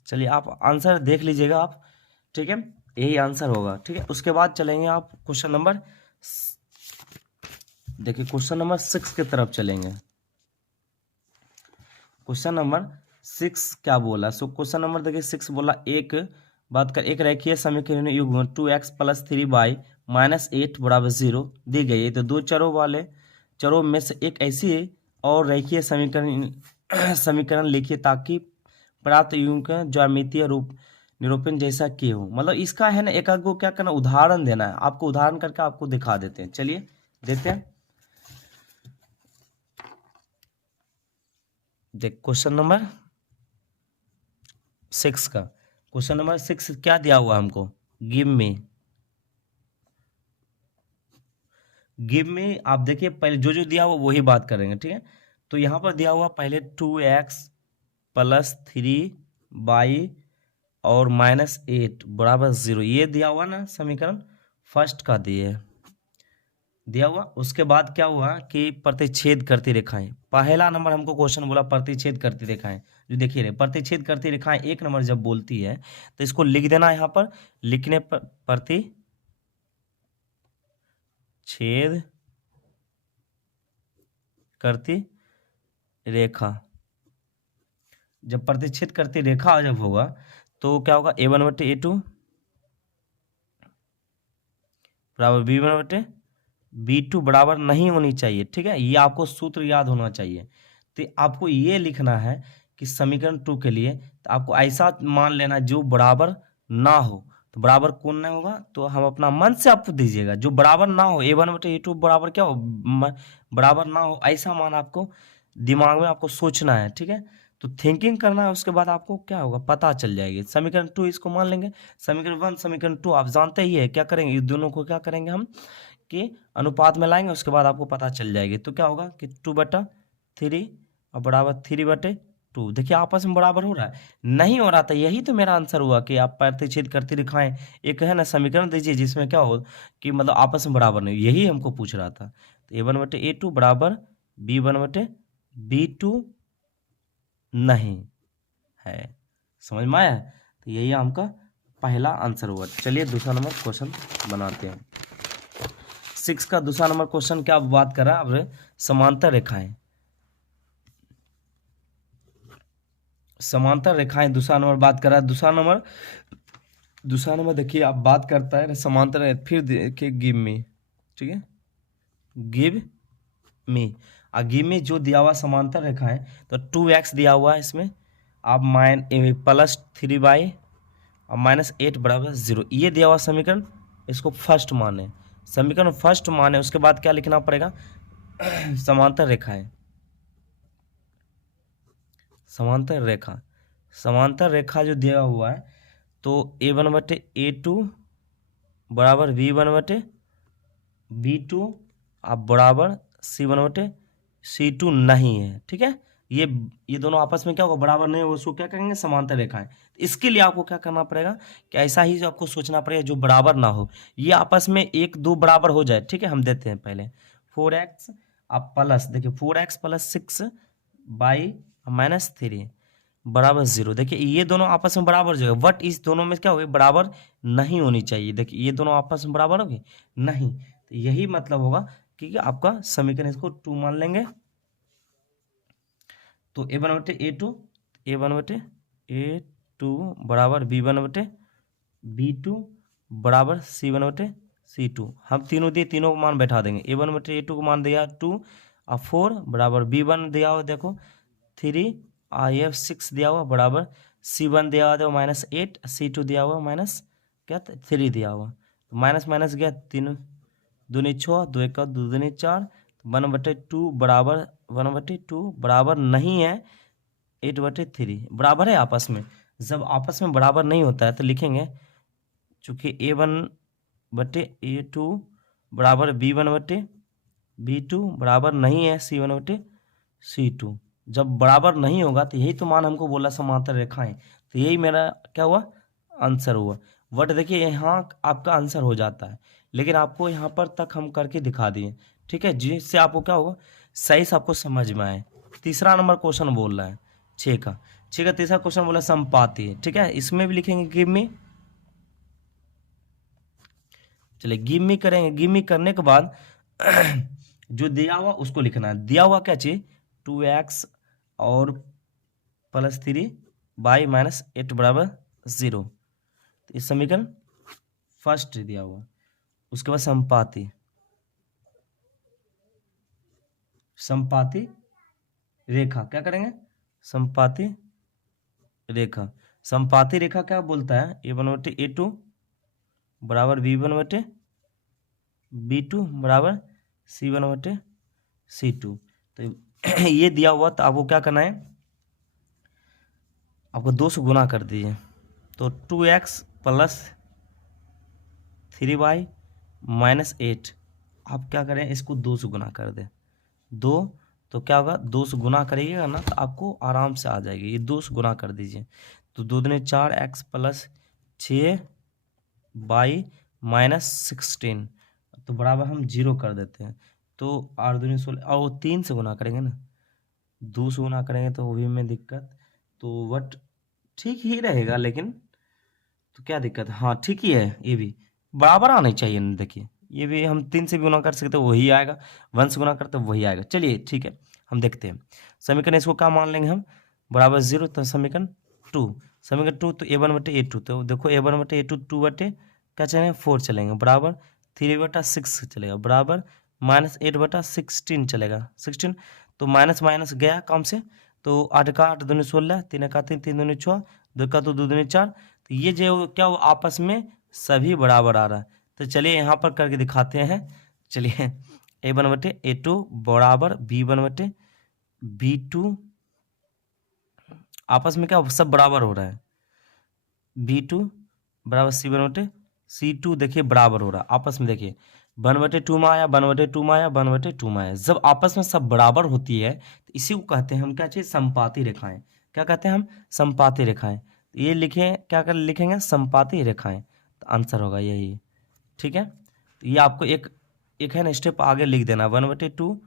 चलिए आप आंसर देख लीजिएगा आप, ठीक है यही आंसर होगा। ठीक है उसके बाद चलेंगे आप क्वेश्चन नंबर, देखिए क्वेश्चन नंबर 6 की तरफ चलेंगे। क्वेश्चन नंबर 6 क्या बोला, सो क्वेश्चन नंबर देखिए 6 बोला एक बात कर, एक रेखीय समीकरण युग्म 2x+3y -8 = 0 दी गई है। तो दो चरों वाले चरों में से एक ऐसी और रेखीय समीकरण लिखिए ताकि प्राप्त युग्म का ज्यामितीय रूप निरूपण जैसा कि हो। मतलब इसका है ना एक आध को क्या करना, उदाहरण देना है आपको, उदाहरण करके आपको दिखा देते हैं। चलिए देते हैं, देख क्वेश्चन नंबर 6 का, क्वेश्चन नंबर 6 क्या दिया हुआ हमको, गिव में आप देखिए पहले जो जो दिया हुआ वही बात करेंगे। ठीक है तो यहाँ पर दिया हुआ पहले 2x+3y और -8 = 0 ये दिया हुआ ना समीकरण फर्स्ट का दिया हुआ। उसके बाद क्या हुआ कि प्रतिच्छेद करती रेखाएं, पहला नंबर हमको क्वेश्चन बोला प्रतिच्छेद करती रेखाएं, जो देखिए रे प्रतिच्छेद करती रेखाएं एक नंबर जब बोलती है तो इसको लिख देना यहाँ पर, लिखने पर प्रतिच्छेद करती रेखा, जब प्रतिच्छेद करती रेखा जब होगा तो क्या होगा a1/a2 बराबर b1/b2 बराबर नहीं होनी चाहिए। ठीक है ये आपको सूत्र याद होना चाहिए। तो आपको ये लिखना है कि समीकरण 2 के लिए तो आपको ऐसा मान लेना जो बराबर ना हो। तो बराबर कौन नहीं होगा, तो हम अपना मन से आपको दीजिएगा जो बराबर ना हो, a1/a2 बराबर क्या हो बराबर ना हो, ऐसा मान आपको दिमाग में आपको सोचना है। ठीक है तो थिंकिंग करना है, उसके बाद आपको क्या होगा पता चल जाएगी। समीकरण 2 इसको मान लेंगे, समीकरण 1 समीकरण 2 आप जानते ही है क्या करेंगे, इस दोनों को क्या करेंगे हम कि अनुपात में लाएंगे, उसके बाद आपको पता चल जाएगी। तो क्या होगा कि 2/3 और बराबर 3/2। देखिए आपस में बराबर हो रहा है, नहीं हो रहा था, यही तो मेरा आंसर हुआ कि आप प्रतिच्छेद करती दिखाएं, एक है ना समीकरण दीजिए जिसमें क्या हो कि मतलब आपस में बराबर नहीं, यही हमको पूछ रहा था। तो a1/a2 बराबर b1/b2 नहीं है, समझ में आया। तो यही आपका पहला आंसर हुआ। चलिए दूसरा नंबर क्वेश्चन बनाते हैं। 6 का दूसरा नंबर क्वेश्चन क्या बात कर रहा है, अब समांतर रेखाएं, समांतर रेखाएं दूसरा नंबर बात कर रहा है। दूसरा नंबर देखिए आप बात करता है समांतर, फिर देखिए गिव मी, ठीक है गिव मी, गिव मी जो दिया हुआ समांतर रेखा है तो 2x दिया हुआ है इसमें, आप +3y और -8 = 0 ये दिया हुआ समीकरण, इसको फर्स्ट माने, समीकरण फर्स्ट माने। उसके बाद क्या लिखना पड़ेगा समांतर रेखा है, समांतर रेखा जो दिया हुआ है तो a1/a2 बराबर b1/b2 अब बराबर c1/c2 नहीं है। ठीक है ये दोनों आपस में क्या होगा बराबर नहीं होगा, उसको क्या करेंगे समांतर रेखाएं। इसके लिए आपको क्या करना पड़ेगा कि ऐसा ही आपको सोचना पड़ेगा जो बराबर ना हो, ये आपस में 1 2 बराबर हो जाए। ठीक है हम देते हैं पहले 4x अब प्लस, देखिए 4x + 6y -3 बराबर 0। देखिए ये दोनों आपस में बराबर हो जाएगा, बट इस दोनों में क्या होगी बराबर नहीं होनी चाहिए। देखिए ये दोनों आपस में बराबर होगी नहीं, तो यही मतलब होगा कि आपका समीकरण इसको 2 मान लेंगे। तो a1/a2 बराबर b1/b2 बराबर c1/c2, हम तीनों दिए तीनों को मान बैठा देंगे। a1/a2 को मान दिया 2 और 4 बराबर b1 दिया हुआ देखो 3 और ये 6 दिया हुआ बराबर c1 दिया हुआ देखो -8, c2 दिया हुआ माइनस क्या 3 दिया हुआ, तो माइनस माइनस गया 3 दूनी 6 2 1 2 दूनी 4, 1/2 बराबर 1/2 बराबर नहीं है 8/3 बराबर है आपस में। जब आपस में बराबर नहीं होता है तो लिखेंगे चूंकि a1/a2 बराबर b1/b2 बराबर नहीं है c1/c2। जब बराबर नहीं होगा तो यही तो मान हमको बोला समांतर रेखाएं, तो तो यही मेरा क्या हुआ, आंसर हुआ। बट देखिए यहाँ आपका आंसर हो जाता है, लेकिन आपको यहाँ पर तक हम करके दिखा दिए, ठीक है, जिससे आपको क्या होगा, सही से आपको समझ में आए। तीसरा नंबर क्वेश्चन बोल रहा है 6 का, ठीक है, तीसरा क्वेश्चन बोला संपाति, ठीक है, इसमें भी लिखेंगे गिव मी। चलिए गिव मी करेंगे, गिव मी करने के बाद जो दिया हुआ उसको लिखना है। दिया हुआ क्या चाहिए, 2x और +3y-8 बराबर 0। तो इस समीकरण फर्स्ट दिया हुआ। उसके बाद संपाति, संपाति रेखा क्या करेंगे, संपाति रेखा। संपाति रेखा क्या बोलता है, A1/A2 बराबर B1/B2 बराबर C1/C2। तो ये दिया हुआ, तो आपको क्या करना है, आपको 2 से गुना कर दीजिए। तो 2x + 3y-8, आप क्या करें, इसको 2 से गुना कर दें। 2 तो क्या होगा, 2 से गुना करिएगा ना तो आपको आराम से आ जाएगी। ये 2 से गुना कर दीजिए, तो 2 दूनी 4x + 6y-16, तो बराबर हम 0 कर देते हैं। तो 8 दूनी 16, और वो 3 से गुना करेंगे ना, 2 से गुना करेंगे तो वो भी में दिक्कत, तो बट ठीक ही रहेगा, लेकिन तो क्या दिक्कत है, हाँ ठीक ही है, ये भी बराबर आना चाहिए ना। देखिए ये भी हम 3 से भी गुना कर सकते, वही आएगा, 1 से गुना करते वही आएगा। चलिए ठीक है, हम देखते हैं समीकरण, इसको क्या मान लेंगे हम, बराबर 0। तो समीकरण 2, समीकरण 2, तो A1/A2, तो देखो A1/A2 2 बटे क्या चलेंगे, 4 चलेंगे, बराबर 3/6 चलेगा, बराबर -8/16 चलेगा, 16। तो माइनस माइनस गया काम से, तो 8 का 8 दूनी 16, 3 का 3, 3 दूनी 6, 2 का 2, 2 दूनी 4। तो ये जो क्या वो आपस में सभी बराबर आ रहा है। तो चलिए यहाँ पर करके दिखाते हैं। चलिए A1/A2 बराबर B1/B2, आपस में क्या सब बराबर हो रहा है। B2 बराबर C1/C2, देखिए बराबर हो रहा है आपस में। देखिए 1/2 में आया, 1/2 में आया, 1/2 में आया। जब आपस में सब बराबर होती है तो इसी को कहते हैं हम क्या चाहिए, संपाती रेखाएं। क्या कहते हैं हम, संपाती रेखाएं। तो ये लिखें, क्या कर लिखेंगे, संपाती रेखाएं, तो आंसर होगा यही, ठीक है। तो ये आपको एक है ना स्टेप आगे लिख देना, 1/2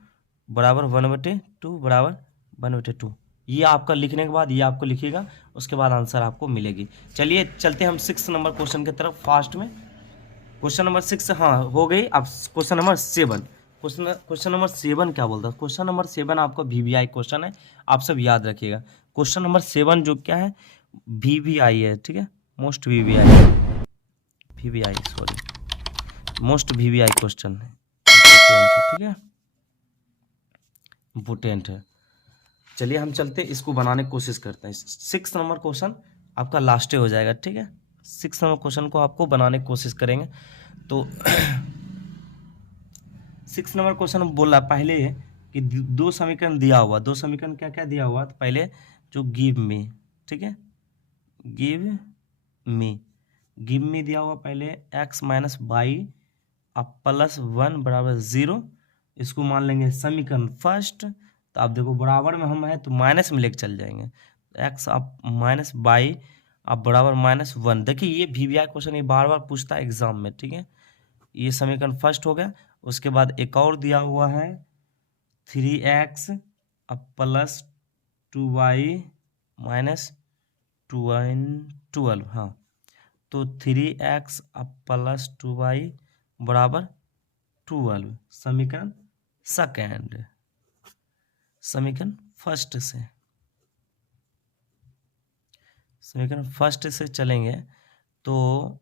बराबर 1/2 बराबर 1/2। ये आपका लिखने के बाद ये आपको लिखिएगा, उसके बाद आंसर आपको मिलेगी। चलिए चलते हैं हम 6 नंबर क्वेश्चन की तरफ फास्ट में। क्वेश्चन नंबर 6 हाँ हो गई। अब क्वेश्चन नंबर 7, क्वेश्चन नंबर 7 क्या बोलता है, क्वेश्चन नंबर 7 आपका VBI क्वेश्चन है, आप सब याद रखिएगा। क्वेश्चन नंबर 7 जो क्या है, VBI है, ठीक है, most VBI, sorry, most VBI question है, ठीक है, इम्पोर्टेंट है। चलिए हम चलते इसको बनाने की कोशिश करते हैं। 6 नंबर क्वेश्चन आपका लास्ट हो जाएगा, ठीक है। 6 नंबर क्वेश्चन को आपको बनाने की कोशिश करेंगे। तो 6 नंबर क्वेश्चन बोल रहा पहले कि 2 समीकरण दिया हुआ, 2 समीकरण क्या क्या दिया हुआ, तो पहले जो गिव मी, ठीक है, गिव मी दिया हुआ पहले x - y अब +1 बराबर 0, इसको मान लेंगे समीकरण फर्स्ट। तो आप देखो बराबर में हम है तो माइनस में लेके चल जाएंगे, x आप -y आप बराबर -1। देखिए ये VBI क्वेश्चन ये बार बार पूछता है एग्जाम में, ठीक है। ये समीकरण फर्स्ट हो गया। उसके बाद एक और दिया हुआ है 3x अब +2y - 12, हाँ, तो 3x अब +2y बराबर 12, समीकरण सेकेंड। समीकरण फर्स्ट से, समीकरण फर्स्ट से चलेंगे तो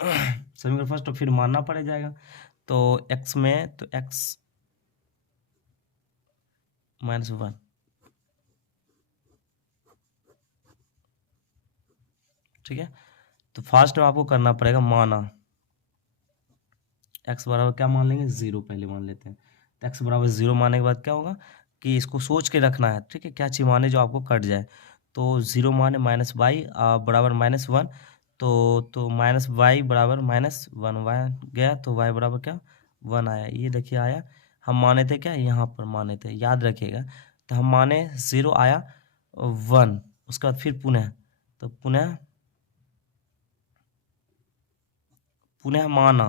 समीकरण फर्स्ट तो फिर मानना पड़ जाएगा। तो x में तो x -1, ठीक है। तो फर्स्ट में आपको करना पड़ेगा माना, x बराबर क्या मान लेंगे, 0 पहले मान लेते हैं। तो x बराबर 0 मानने के बाद क्या होगा कि इसको सोच के रखना है, ठीक है, क्या चीज माने जो आपको कट जाए। तो 0 माने -y बराबर -1, तो -y बराबर -1, y गया तो y बराबर क्या 1 आया। ये देखिए आया, हम माने थे क्या, यहाँ पर माने थे, याद रखिएगा। तो हम माने 0 आया 1, उसके बाद फिर पुनः तो पुनः माना,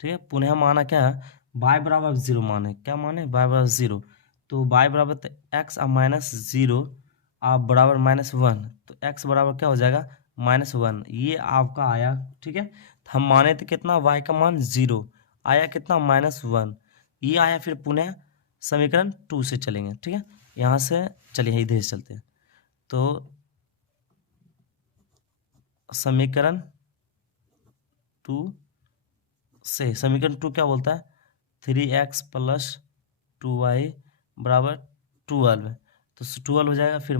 ठीक है। पुनः माना क्या है, y बराबर 0 माने, क्या माने, y बराबर 0। तो y बराबर एक्स अब माइनस 0 आप बराबर -1, तो x बराबर क्या हो जाएगा -1। ये आपका आया, ठीक है। तो हम माने थे कितना, y का मान 0 आया, कितना -1 ये आया। फिर पुनः समीकरण 2 से चलेंगे, ठीक है। यहाँ से चलिए इधर से चलते हैं। तो समीकरण 2 से, समीकरण 2 क्या बोलता है, 3x + 2y बराबर 12। तो 12 हो जाएगा। फिर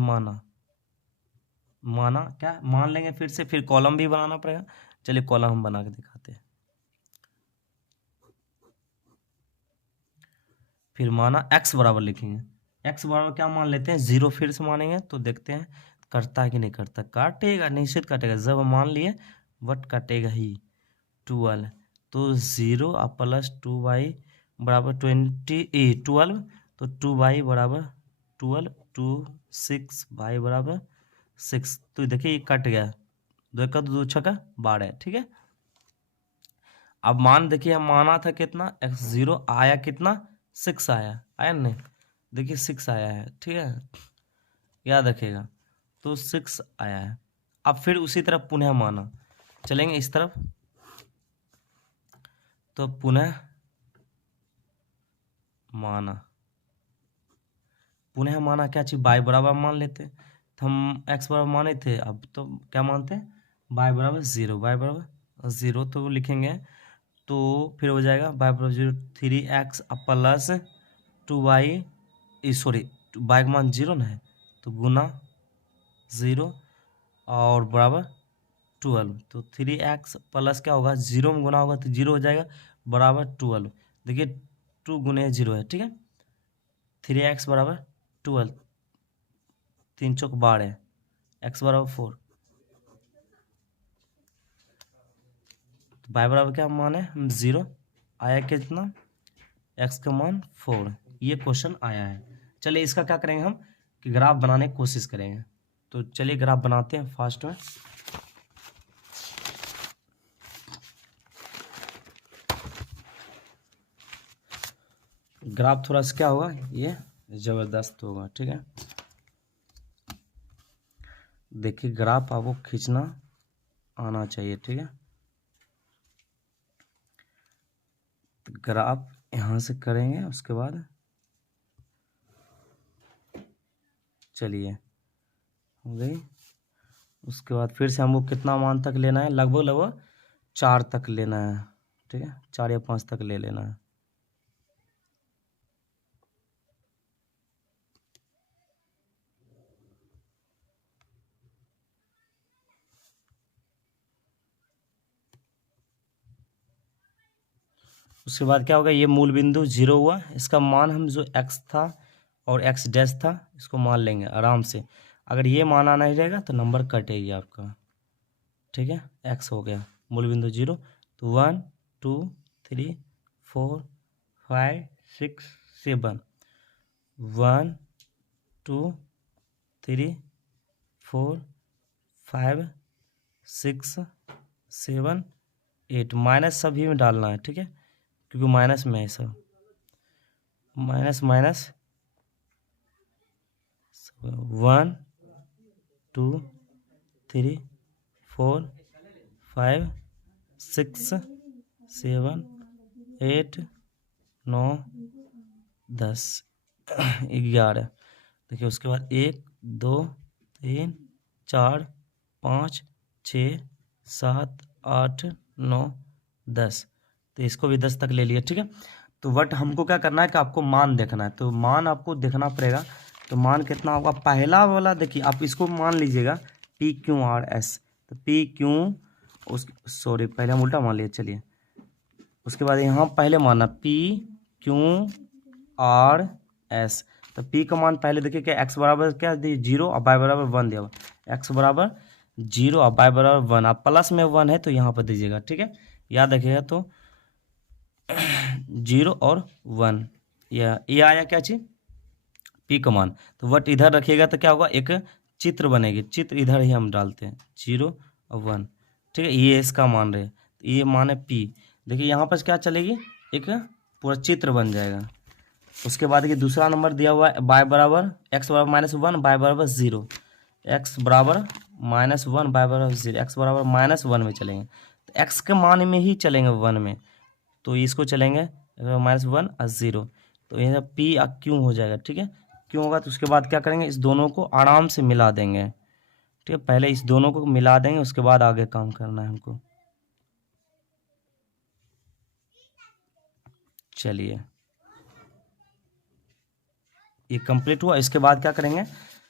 माना क्या मान लेंगे, फिर से फिर कॉलम भी बनाना पड़ेगा। चलिए कॉलम हम बना के दिखाते हैं। फिर माना x बराबर लिखेंगे, x बराबर क्या मान लेते हैं 0, फिर से मानेंगे तो देखते हैं करता है कि नहीं करता। काटेगा, निश्चित काटेगा, जब हम मान लिए बट काटेगा ही। 12 तो 0 + 2y बराबर 12, तो 2y बराबर 12, 2 6 y बराबर 6। तो देखिए ये कट गया, 2 का 2 छका 12, ठीक है। अब मान देखिए हम माना था कितना, x0 आया कितना 6 आया नहीं, देखिए 6 आया है, ठीक है, याद रखिएगा। तो 6 आया है। अब फिर उसी तरफ पुनः माना, चलेंगे इस तरफ। तो पुनः माना क्या चीज, y बराबर मान लेते। तो हम x बराबर माने थे, अब तो क्या मानते हैं, y बराबर 0, y बराबर 0 तो लिखेंगे। तो फिर हो जाएगा y बराबर 0, 3x + 2y, सॉरी y का मान 0 ना है, तो गुना 0 और बराबर 12। तो 3x प्लस क्या होगा, 0 में गुना होगा तो 0 हो जाएगा बराबर 12। देखिए 2 गुने 0 है, ठीक है। 3x बराबर 12, 3 चौक 12, x बराबर 4। तो y बराबर क्या मान है 0 आया, कितना x का मान 4। ये क्वेश्चन आया है। चलिए इसका क्या करेंगे हम, कि ग्राफ बनाने की कोशिश करेंगे। तो चलिए ग्राफ बनाते हैं फास्ट में। ग्राफ थोड़ा सा क्या होगा, ये जबरदस्त होगा, ठीक है। देखिए ग्राफ आपको खींचना आना चाहिए, ठीक है। तो ग्राफ यहाँ से करेंगे, उसके बाद चलिए हो गई। उसके बाद फिर से हमको कितना मान तक लेना है, लगभग 4 तक लेना है, ठीक है, 4 या 5 तक ले लेना है। उसके बाद क्या होगा, ये मूल बिंदु 0 हुआ, इसका मान हम जो x था और x डैश था इसको मान लेंगे आराम से। अगर ये माना नहीं रहेगा तो नंबर कटेगी आपका, ठीक है। x हो गया मूल बिंदु 0। तो 1 2 3 4 5 6 7, 1 2 3 4 5 6 7 8, माइनस सभी में डालना है, ठीक है, क्योंकि माइनस में है सब, माइनस 1 2 3 4 5 6 7 8 9 10 11। देखिए उसके बाद 1 2 3 4 5 6 7 8 9 10, तो इसको भी 10 तक ले लिया, ठीक है। तो बट हमको क्या करना है कि आपको मान देखना है, तो मान आपको देखना पड़ेगा। तो मान कितना होगा, पहला वाला देखिए आप इसको मान लीजिएगा PQRS। तो PQ उस सॉरी पहले हम उल्टा मान लिए, चलिए। उसके बाद यहाँ पहले मानना PQRS। तो P का मान पहले देखिए क्या, x बराबर क्या दी 0 और y बराबर 1 दिया हुआ, x बराबर 0 और y बराबर 1, आप प्लस में 1 है तो यहाँ पर दीजिएगा, ठीक है, याद रखिएगा। तो 0 और 1, ये आया क्या चीज, P का मान। तो वट इधर रखिएगा तो क्या होगा, एक चित्र बनेगी, चित्र इधर ही हम डालते हैं 0 और 1, ठीक है। ये इसका मान रहे, ये मान है P। देखिए यहाँ पर क्या चलेगी, एक पूरा चित्र बन जाएगा। उसके बाद ये दूसरा नंबर दिया हुआ है y बराबर x बराबर -1 y बराबर 0, x बराबर -1 y बराबर 0, x बराबर -1 में चलेंगे तो x के मान में ही चलेंगे 1 में, तो इसको चलेंगे -1 और 0, तो ये P Q हो जाएगा, ठीक है। क्यों होगा तो उसके बाद क्या करेंगे, इस दोनों को आराम से मिला देंगे, ठीक है। पहले इस दोनों को मिला देंगे, उसके बाद आगे काम करना है हमको। चलिए ये कंप्लीट हुआ। इसके बाद क्या करेंगे,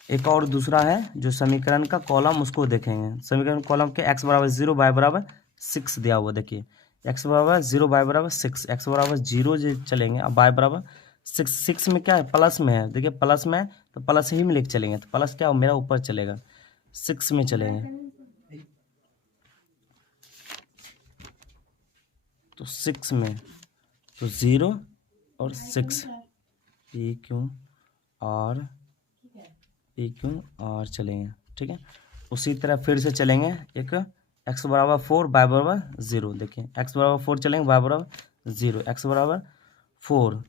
एक और दूसरा है जो समीकरण का कॉलम, उसको देखेंगे। समीकरण कॉलम के x बराबर 0 y बराबर 6 दिया हुआ, देखिए x बराबर 0 y बराबर 6, x बराबर 0 जो चलेंगे, अब y बराबर 6, 6 में क्या है, प्लस में है, देखिए प्लस में है तो प्लस ही में लेके चलेंगे, तो प्लस क्या मेरा ऊपर चलेगा, 6 में चलेंगे, तो 6 में तो 0 और 6 P Q R चलेंगे, ठीक है। उसी तरह फिर से चलेंगे, एक x बराबर 4 y बराबर 0, देखिए x बराबर 4 चलेंगे y बराबर 0, x बराबर 4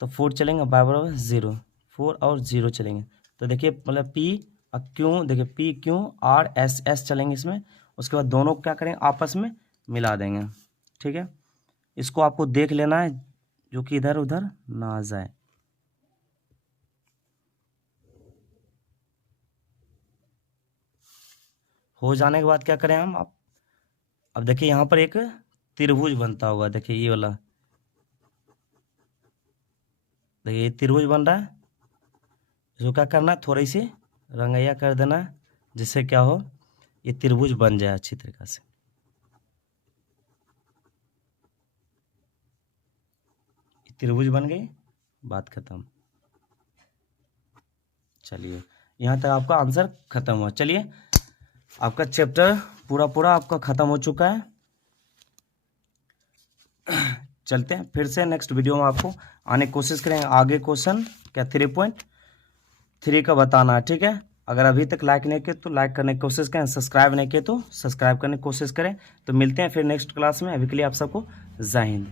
तो 4 चलेंगे y बराबर 0, 4 और 0 चलेंगे, तो देखिए मतलब P और Q, देखिए P Q R S चलेंगे इसमें। उसके बाद दोनों को क्या करेंगे, आपस में मिला देंगे, ठीक है। इसको आपको देख लेना है जो कि इधर उधर ना जाए। हो जाने के बाद क्या करें हम, अब देखिए यहाँ पर एक त्रिभुज बनता होगा, देखिए ये वाला, देखिए ये त्रिभुज बन रहा है, इसको क्या करना है, थोड़ी सी रंगैया कर देना है, जिससे क्या हो, ये त्रिभुज बन जाए अच्छी तरीके से। त्रिभुज बन गई, बात खत्म। चलिए यहाँ तक आपका आंसर खत्म हुआ। चलिए आपका चैप्टर पूरा आपका खत्म हो चुका है। चलते हैं फिर से नेक्स्ट वीडियो में, आपको आने की कोशिश करेंगे। आगे क्वेश्चन क्या 3.3 का बताना है, ठीक है। अगर अभी तक लाइक नहीं किए तो लाइक करने की कोशिश करें, सब्सक्राइब नहीं किए तो सब्सक्राइब करने की कोशिश करें। तो मिलते हैं फिर नेक्स्ट क्लास में, अभी के लिए आप सबको जय हिंद।